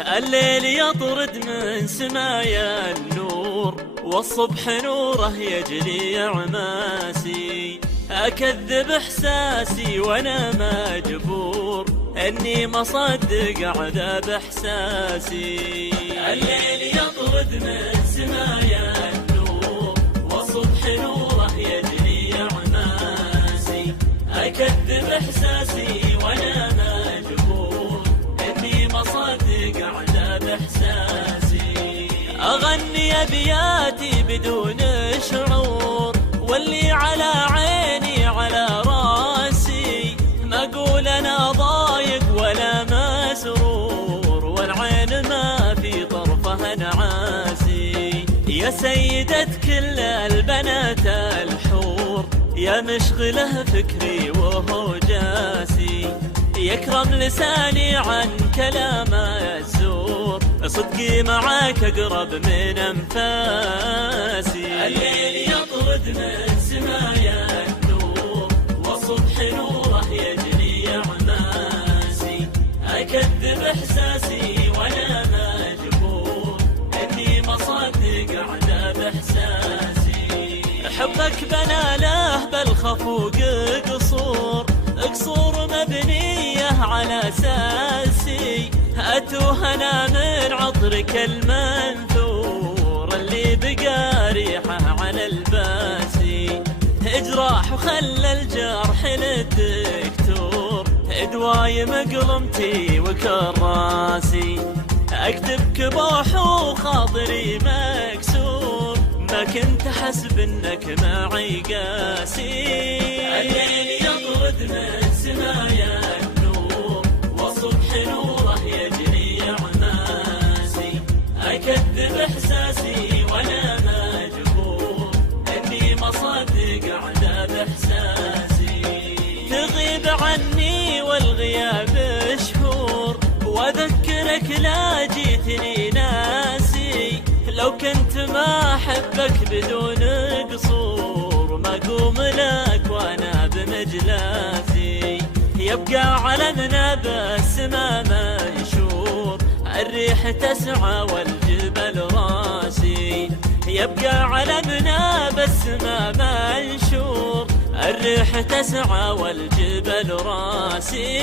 الليل يطرد من سمايا النور، والصبح نوره يجلي عماسي. أكذب إحساسي وأنا مجبور، إني مصدق عذاب إحساسي. الليل يطرد من سمايا النور، والصبح نوره يجلي عماسي. أكذب إحساسي وأنا مجبور، إني مصدق عذاب إحساسي. أغني أبياتي بدون شعور، واللي على عيني على راسي. ما أقول أنا ضايق ولا مسرور، والعين ما في طرفها نعاسي. يا سيدة كل البنات الحور، يا مشغله فكري وهو جاسي. يكرم لساني عن كلام الزور، صدقي معاك أقرب من أنفاسي. الليل يطرد من سمايا النور، والصبح نوره يجلي عماسي. أكذب إحساسي وأنا مجبور، إني مصدق عذاب إحساسي. حبك بنى له بالخفوق قصور، قصور مبنية على أساسي. أتوه أنا من عطرك المنثور، اللي بقى ريحه على الباسي. اجراح وخلى الجرح للدكتور، ادواي مقلمتي وكراسي. اكتب كبوح وخاطري مكسور، ما كنت حسب انك معي قاسي. الليل يطرد من سمايا النور، والصبح نوره يجري عماسي. أكذب إحساسي وأنا مجبور، إني مصدق عذاب إحساسي. تغيب عني والغياب شهور، وأذكرك لا جيتني ناسي. لو كنت ما أحبك بدون قصور، ما أقوم لك وأنا بمجلاسي. يبقى علمنا بالسما منشور، الريح تسعى والجبل راسي. يبقى علمنا بالسما منشور، الريح تسعى والجبل راسي.